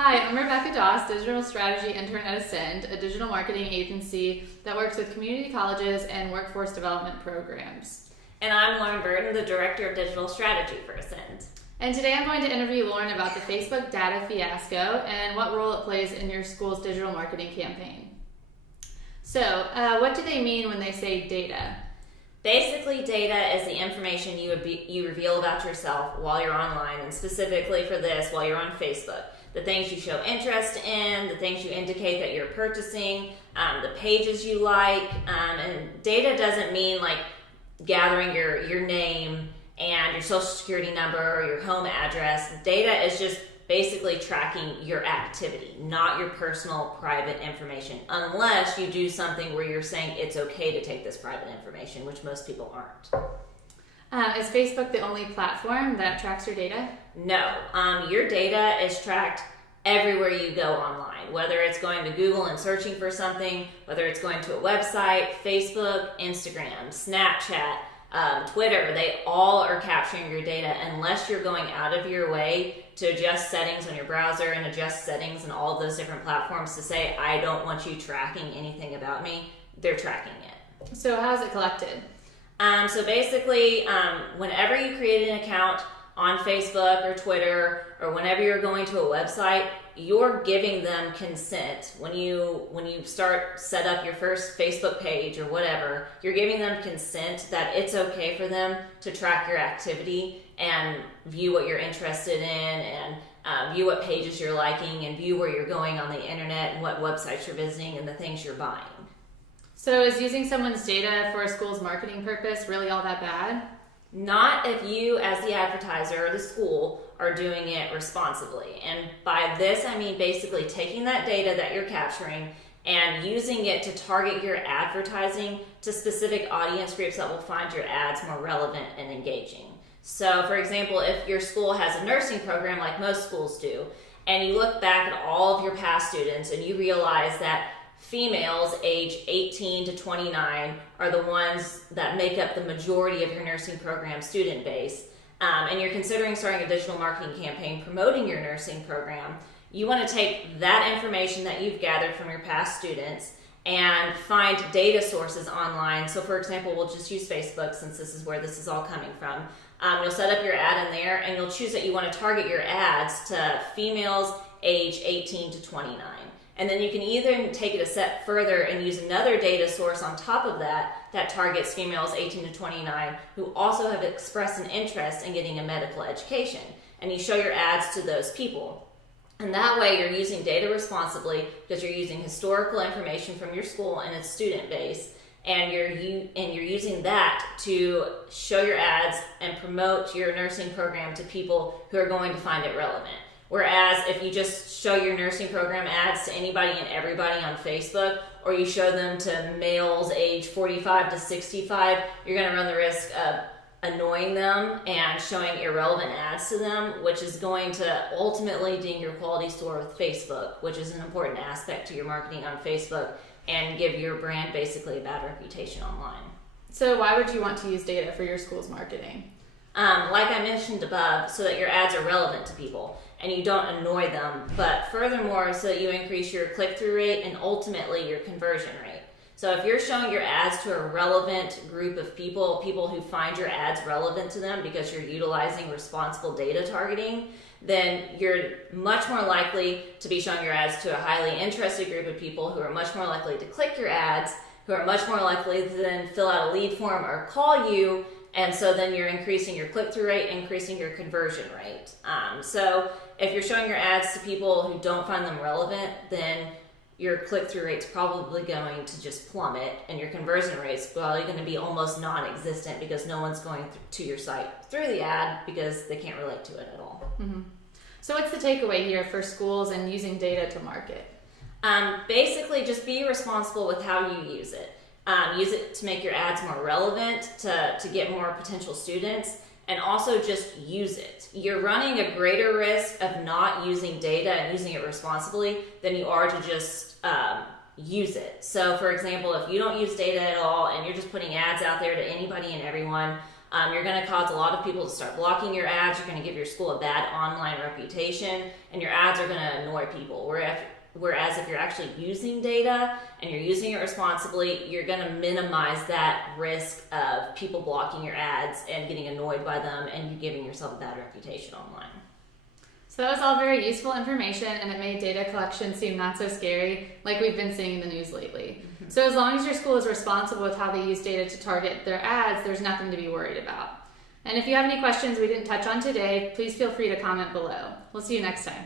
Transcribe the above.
Hi, I'm Rebecca Doss, Digital Strategy Intern at Ascend, a digital marketing agency that works with community colleges and workforce development programs. And I'm Lauren Burton, the Director of Digital Strategy for Ascend. And today I'm going to interview Lauren about the Facebook data fiasco and what role it plays in your school's digital marketing campaign. So, what do they mean when they say data? Basically, data is the information you reveal about yourself while you're online, and specifically for this, while you're on Facebook. The things you show interest in, the things you indicate that you're purchasing, the pages you like, and data doesn't mean like gathering your name and your social security number or your home address. Data is just basically tracking your activity, not your personal private information, unless you do something where you're saying it's okay to take this private information, which most people aren't. Is Facebook the only platform that tracks your data? No, your data is tracked everywhere you go online, whether it's going to Google and searching for something, whether it's going to a website, Facebook, Instagram, Snapchat, Twitter. They all are capturing your data unless you're going out of your way to adjust settings on your browser and adjust settings on all of those different platforms to say, I don't want you tracking anything about me. They're tracking it. So how is it collected? So basically, whenever you create an account on Facebook or Twitter, or whenever you're going to a website, you're giving them consent. When you set up your first Facebook page or whatever, you're giving them consent that it's okay for them to track your activity and view what you're interested in and view what pages you're liking and view where you're going on the internet and what websites you're visiting and the things you're buying. So is using someone's data for a school's marketing purpose really all that bad? Not if you, as the advertiser or the school, are doing it responsibly. And by this, I mean basically taking that data that you're capturing and using it to target your advertising to specific audience groups that will find your ads more relevant and engaging. So, for example, if your school has a nursing program like most schools do, and you look back at all of your past students and you realize that females age 18 to 29 are the ones that make up the majority of your nursing program student base, and you're considering starting a digital marketing campaign promoting your nursing program, you want to take that information that you've gathered from your past students and find data sources online. So for example, we'll just use Facebook since this is where this is all coming from. You'll set up your ad in there and you'll choose that you want to target your ads to females age 18 to 29. And then you can either take it a step further and use another data source on top of that targets females 18 to 29 who also have expressed an interest in getting a medical education. And you show your ads to those people. And that way you're using data responsibly because you're using historical information from your school and its student base. And you're using that to show your ads and promote your nursing program to people who are going to find it relevant. Whereas if you just show your nursing program ads to anybody and everybody on Facebook, or you show them to males age 45 to 65, you're going to run the risk of annoying them and showing irrelevant ads to them, which is going to ultimately ding your quality score with Facebook, which is an important aspect to your marketing on Facebook and give your brand basically a bad reputation online. So why would you want to use data for your school's marketing? Like I mentioned above, so that your ads are relevant to people and you don't annoy them, but furthermore, so that you increase your click-through rate and ultimately your conversion rate. So if you're showing your ads to a relevant group of people who find your ads relevant to them because you're utilizing responsible data targeting, then you're much more likely to be showing your ads to a highly interested group of people who are much more likely to click your ads, who are much more likely to then fill out a lead form or call you. And so then you're increasing your click-through rate, increasing your conversion rate. So if you're showing your ads to people who don't find them relevant, then your click-through rate's probably going to just plummet, and your conversion rate's probably going to be almost non-existent because no one's going to your site through the ad because they can't relate to it at all. Mm-hmm. So what's the takeaway here for schools and using data to market? Basically, just be responsible with how you use it. Use it to make your ads more relevant, to get more potential students, and also just use it. You're running a greater risk of not using data and using it responsibly than you are to just use it. So for example, if you don't use data at all and you're just putting ads out there to anybody and everyone, You're going to cause a lot of people to start blocking your ads. You're going to give your school a bad online reputation, and your ads are going to annoy people. Whereas if you're actually using data and you're using it responsibly, you're going to minimize that risk of people blocking your ads and getting annoyed by them and you giving yourself a bad reputation online. So that was all very useful information, and it made data collection seem not so scary like we've been seeing in the news lately. So as long as your school is responsible with how they use data to target their ads, there's nothing to be worried about. And if you have any questions we didn't touch on today, please feel free to comment below. We'll see you next time.